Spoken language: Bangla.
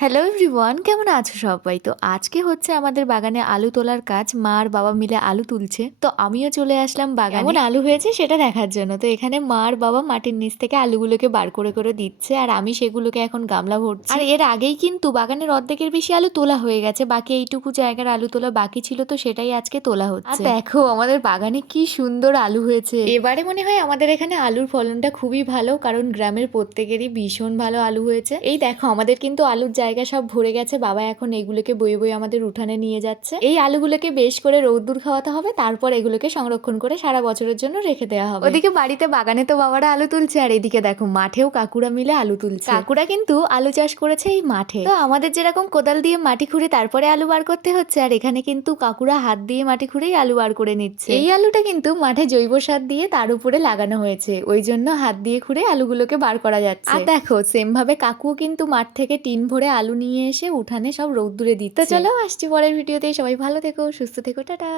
হ্যালো এভরিওয়ান, কেমন আছো সবাই? তো আজকে হচ্ছে আমাদের বাগানে আলু তোলার কাজ। মা আর বাবা মিলে আলু তুলছে। তো আমিও চলে আসলাম বাগানে। কেমন আলু হয়েছে সেটা দেখার জন্য। তো এখানে মা আর বাবা মাটির নিচ থেকে আলুগুলোকে বার করে করে দিচ্ছে, আর আমি সেগুলোকে এখন গামলা ভরছি। আর এর আগেই কিন্তু বাগানের অর্ধেকের বেশি আলু তোলা হয়ে গেছে, বাকি এইটুকু জায়গার আলু তোলা বাকি ছিল, তো সেটাই আজকে তোলা হচ্ছে। আর দেখো আমাদের বাগানে কি সুন্দর আলু হয়েছে। এবারে মনে হয় আমাদের এখানে আলুর ফলনটা খুবই ভালো, কারণ গ্রামের প্রত্যেকেরই ভীষণ ভালো আলু হয়েছে। এই দেখো আমাদের কিন্তু আলুর জায়গা সব ভরে গেছে। বাবা এখন এগুলোকে বয়ে বয়ে আমাদের উঠানে নিয়ে যাচ্ছে। এই আলুগুলোকে বেশ করে রোদ্দুর খাওয়াতে হবে, তারপর এগুলোকে সংরক্ষণ করে সারা বছরের জন্য রেখে দেওয়া হবে। ওদিকে বাড়িতে বাগানে তো বাবারা আলু তুলছে, আর এদিকে দেখো মাঠেও কাকুরা মিলে আলু তুলছে। কাকুরা কিন্তু আলু চাষ করেছে এই মাঠে। তো আমাদের যেরকম কোদাল দিয়ে মাটি খুঁড়ে তারপরে আলু বার করতে হচ্ছে, আর এখানে কিন্তু কাকুরা হাত দিয়ে মাটি খুঁড়েই আলু বার করে নিচ্ছে। এই আলুটা কিন্তু মাঠে জৈব সার দিয়ে তার উপরে লাগানো হয়েছে, ওই জন্য হাত দিয়ে খুঁড়ে আলুগুলোকে বার করা যাচ্ছে। আর দেখো সেম ভাবে কাকু কিন্তু মাঠ থেকে টিন ভরে আলু নিয়ে এসে উঠানে সব রোদ্দুরে দিচ্ছে। তো চলো আসছি পরের ভিডিওতে। সবাই ভালো থেকো, সুস্থ থেকো, টাটা।